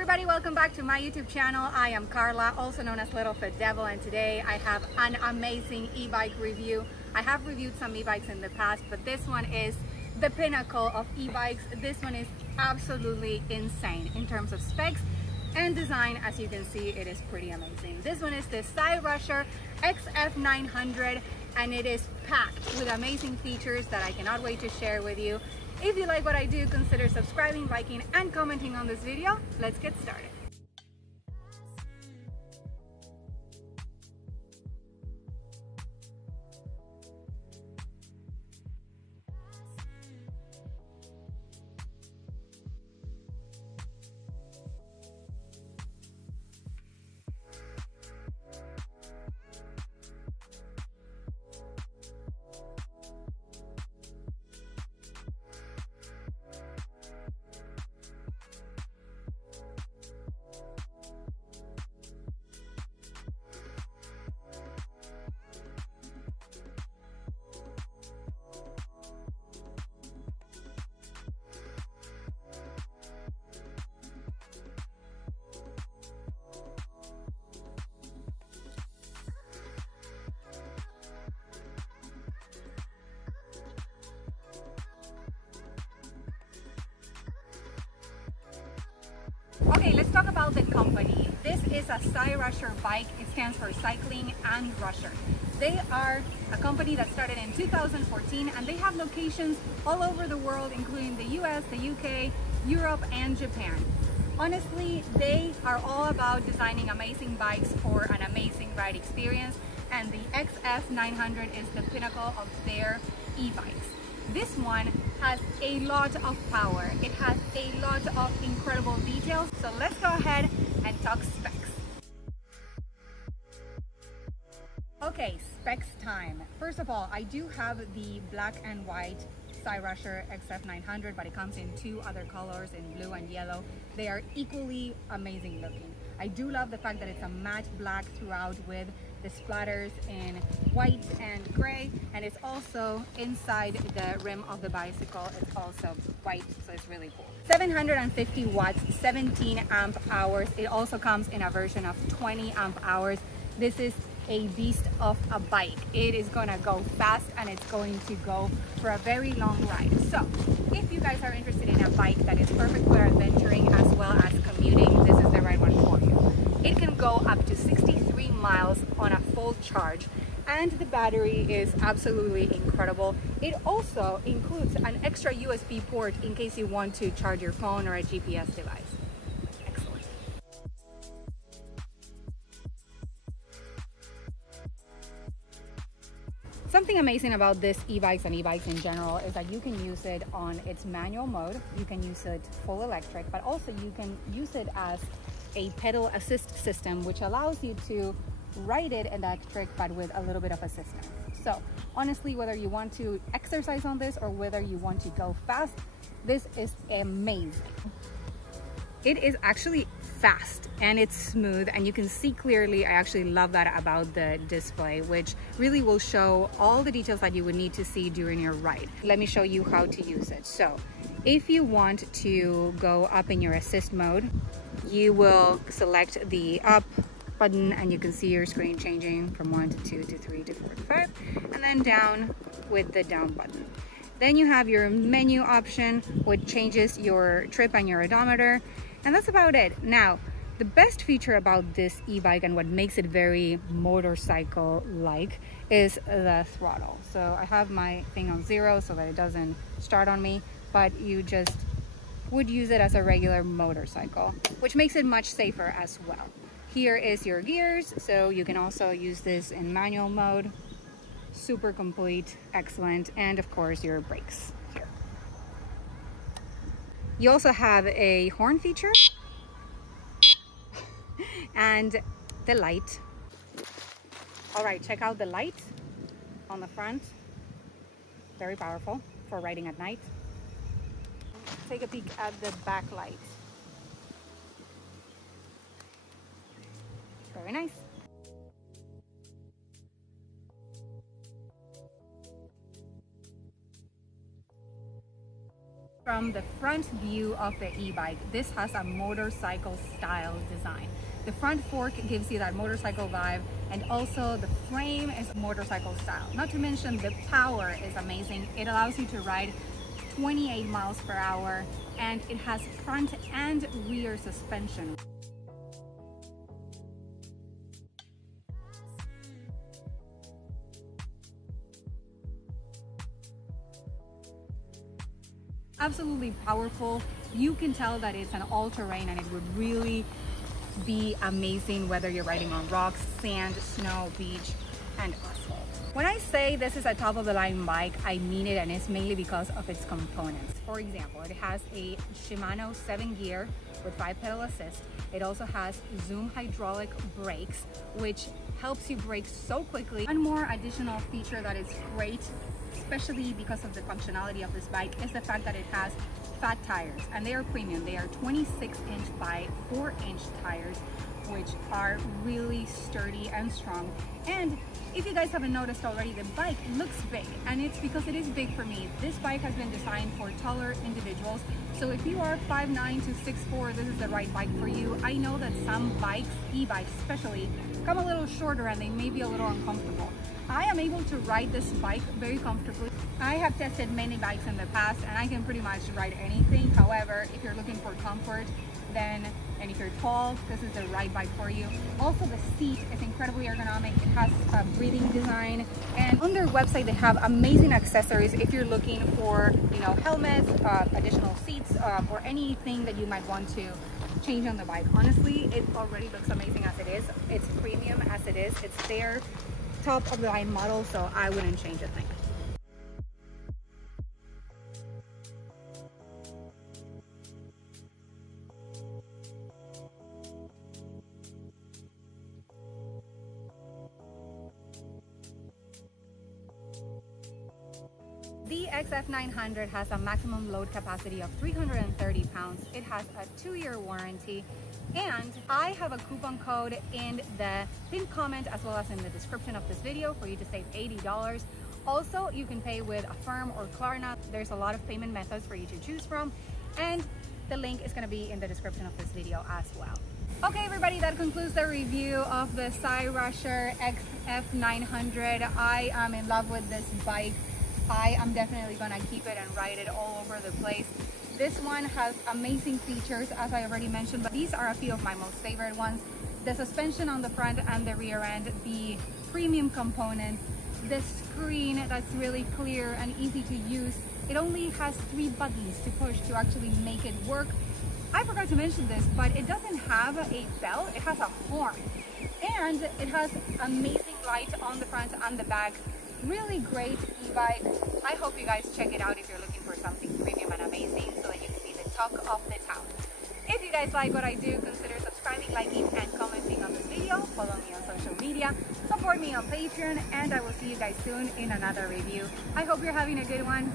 everybody, welcome back to my YouTube channel. I am Carla, also known as LittleFitDevil, and today I have an amazing e-bike review. I have reviewed some e-bikes in the past, but this one is the pinnacle of e-bikes. This one is absolutely insane in terms of specs and design. As you can see, it is pretty amazing. This one is the Cyrusher XF900, and it is packed with amazing features that I cannot wait to share with you. If you like what I do, consider subscribing, liking, and commenting on this video. Let's get started. Okay, let's talk about the company. This is a Cyrusher bike. It stands for Cycling and Rusher. They are a company that started in 2014, and they have locations all over the world, including the US, the UK, Europe, and Japan. Honestly, they are all about designing amazing bikes for an amazing ride experience, and the XF900 is the pinnacle of their e-bikes. This one has a lot of power. It has a lot of incredible details. So let's go ahead and talk specs. Okay, specs time. First of all, I do have the black and white Cyrusher XF900, but it comes in two other colors, in blue and yellow. They are equally amazing looking. I do love the fact that it's a matte black throughout with the splatters in white and gray, and it's also inside the rim of the bicycle. It's also white, so it's really cool. 750 watts, 17 amp hours. It also comes in a version of 20 amp hours. This is a beast of a bike. It is gonna go fast, and it's going to go for a very long ride. So if you guys are interested in a bike that is perfect for adventuring as well as commuting, this is the right one for you. It can go up to 63 miles on a full charge, and the battery is absolutely incredible. It also includes an extra USB port in case you want to charge your phone or a GPS device. Excellent. Something amazing about this e-bikes and e-bikes in general is that you can use it on its manual mode, you can use it full electric, but also you can use it as a pedal assist system, which allows you to ride it electric but with a little bit of assistance. So honestly, whether you want to exercise on this or whether you want to go fast, this is amazing. It is actually fast and it's smooth, and you can see clearly. I actually love that about the display, which really will show all the details that you would need to see during your ride. Let me show you how to use it. So if you want to go up in your assist mode, you will select the up button, and you can see your screen changing from 1 to 2 to 3 to 4 to 5, and then down with the down button. Then you have your menu option, which changes your trip and your odometer, and that's about it. Now, the best feature about this e-bike and what makes it very motorcycle-like is the throttle. So I have my thing on 0 so that it doesn't start on me, but you just would use it as a regular motorcycle, which makes it much safer as well. Here is your gears, so you can also use this in manual mode. Super complete, excellent, and of course your brakes here. You also have a horn feature and the light. All right, check out the light on the front. Very powerful for riding at night. Take a peek at the backlight. Very nice. From the front view of the e-bike, this has a motorcycle style design. The front fork gives you that motorcycle vibe, and also the frame is motorcycle style. Not to mention the power is amazing. It allows you to ride 28 miles per hour, and it has front and rear suspension. Absolutely powerful. You can tell that it's an all-terrain, and it would really be amazing whether you're riding on rocks, sand, snow, beach, and asphalt. When I say this is a top-of-the-line bike, I mean it, and it's mainly because of its components. For example, it has a Shimano 7-gear with 5-pedal assist. It also has Zoom hydraulic brakes, which helps you brake so quickly. One more additional feature that is great, especially because of the functionality of this bike, is the fact that it has fat tires, and they are premium. They are 26-inch by 4-inch tires, which are really sturdy and strong. And if you guys haven't noticed already, the bike looks big, and it's because it is big for me. This bike has been designed for taller individuals, so if you are 5'9" to 6'4", this is the right bike for you. I know that some bikes, e-bikes especially, come a little shorter and they may be a little uncomfortable. I am able to ride this bike very comfortably. I have tested many bikes in the past, and I can pretty much ride anything. However, if you're looking for comfort, and if you're tall, this is the right bike for you. Also, the seat is incredibly ergonomic. It has a breathing design, and on their website they have amazing accessories if you're looking for, helmets, additional seats, or anything that you might want to change on the bike. Honestly, it already looks amazing as it is. It's premium as it is. It's their top of the line model, so I wouldn't change a thing. The XF900 has a maximum load capacity of 330 pounds. It has a 2-year warranty, and I have a coupon code in the pinned comment as well as in the description of this video for you to save $80. Also, you can pay with Affirm or Klarna. There's a lot of payment methods for you to choose from, and the link is going to be in the description of this video as well. Okay everybody, that concludes the review of the Cyrusher XF900. I am in love with this bike. I am definitely gonna keep it and ride it all over the place. This one has amazing features, as I already mentioned, but these are a few of my most favorite ones. The suspension on the front and the rear end, the premium components, the screen that's really clear and easy to use. It only has 3 buttons to push to actually make it work. I forgot to mention this, but it doesn't have a bell, it has a horn. And it has amazing light on the front and the back. Really great e-bike. I hope you guys check it out if you're looking for something premium and amazing so that you can be the talk of the town. If you guys like what I do, consider subscribing, liking, and commenting on this video. Follow me on social media, support me on Patreon, and I will see you guys soon in another review. I hope you're having a good one.